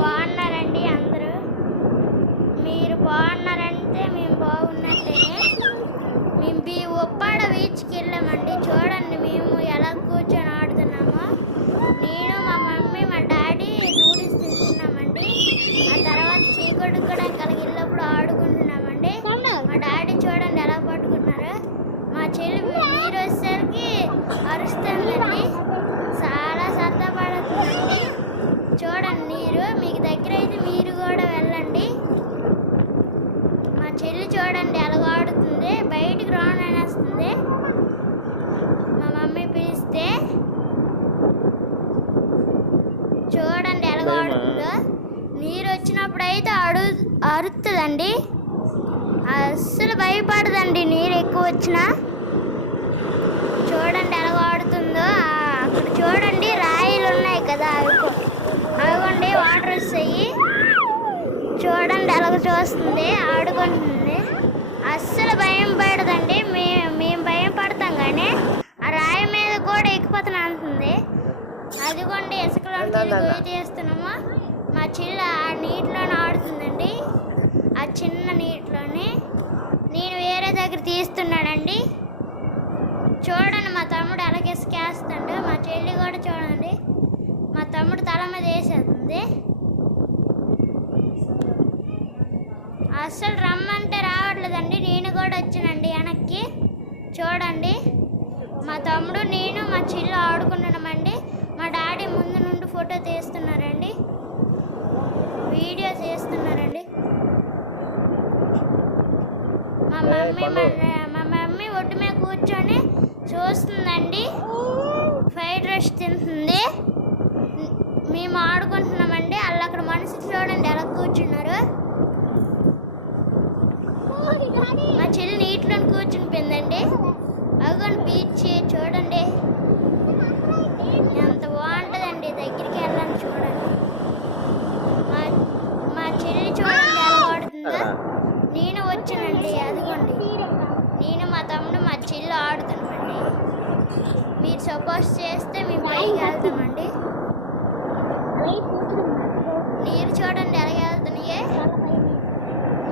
బాగున్నారండి అందరూ? మీరు బాగున్నారంటే మేము బాగున్నట్టేనే. మేము ఉప్పాడ బీచ్కి వెళ్ళామండి. చూడండి మేము ఎలా కూర్చొని ఆడుతున్నామో. నేను మా మమ్మీ మా డాడీ నూడిల్స్ తింటున్నామండి. ఆ తర్వాత చీకటి కూడా కలిగినప్పుడు ఆడుకుంటున్నామండి. మా డాడీ చూడండి ఎలా పట్టుకున్నారు. మా చెల్లి నీరు వచ్చేసరికి అరుస్తుందండి. చాలా సరదాపడుతుందండి. చూడండి నీరు మీకు దగ్గర అయితే మీరు కూడా వెళ్ళండి. మా చెల్లి చూడండి ఎలాగ ఆడుతుంది. బయటికి రాననేస్తుంది మా మమ్మీ పిలిస్తే. చూడండి ఎలాగ ఆడుతుందో. నీరు వచ్చినప్పుడు అయితే అరుతుందండి. అస్సలు భయపడదండి నీరు ఎక్కువ వచ్చినా. చూడండి ఎలాగ ఆడుతుందో. అక్కడ చూడండి రాయిలు ఉన్నాయి కదా, అవిగోండి వాటర్ వస్తాయి. చూడండి ఎలాగ చూస్తుంది, ఆడుకుంటుంది. అస్సలు భయం పడదండి. మేము భయం పడతాం కానీ ఆ రాయి మీద కూడా ఎక్కిపోతాను అంటుంది. అదిగోండి ఇసుకలో గొయ్యి తీస్తున్నాము. మా చెల్లి ఆ నీటిలోనే ఆడుతుందండి, ఆ చిన్న నీటిలోనే. నేను వేరే దగ్గర తీస్తున్నానండి. చూడండి మా తమ్ముడు అలాగే ఇసుకేస్తాడు. మా చెల్లి కూడా చూడండి మా తమ్ముడు తల మీద వేసేస్తుంది. అస్సలు రమ్మంటే రావట్లేదండి. నేను కూడా వచ్చానండి వెనక్కి. చూడండి మా తమ్ముడు నేను మా చెల్లి ఆడుకుంటున్నామండి. మా డాడీ ముందు నుండి ఫోటో తీస్తున్నారండి, వీడియో చేస్తున్నారండి. మా మమ్మీ ఒడ్డు మీద కూర్చొని చూస్తుందండి. ఫ్రైడ్ రైస్ తింటుంది. మేము ఆడుకుంటున్నామండి. వాళ్ళు అక్కడ మనుషులు చూడండి ఎలా కూర్చున్నారు. మా చెల్లి నీటిలో కూర్చుని పోయిందండి. అదిగోండి బీచ్ చూడండి ఎంత బాగుంటుందండి. దగ్గరికి వెళ్ళండి చూడండి. మా చెల్లి చూడండి ఎలా ఆడుతుందో. నేను వచ్చానండి. అదిగోండి నేను మా తమ్ముడు మా చెల్లి ఆడుతున్నామండి. మీరు సపోజ్ చేస్తే మేము పైకి వెళ్తామండి. నీరు చూడండి ఎలా వెళ్తున్నాయే.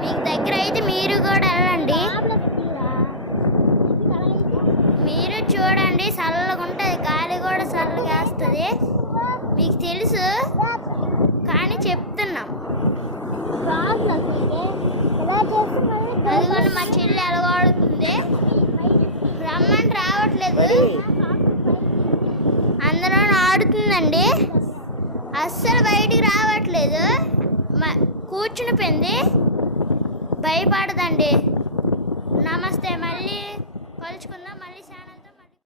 మీకు దగ్గర అయితే మీరు కూడా వెళ్ళండి. మీరు చూడండి చల్లగా ఉంటుంది, గాలి కూడా చల్లగా వేస్తుంది. మీకు తెలుసు కానీ చెప్తున్నాం. అదిగోండి మా చెల్లి ఎలా ఆడుతుంది. రమ్మంటే రావట్లేదు, అందరూ ఆడుతుందండి. అస్సలు బయటికి రావట్లేదు. కూర్చుని పోయింది, భయపడదండి. నమస్తే, మళ్ళీ కలుసుకుందాం. మళ్ళీ ఛానల్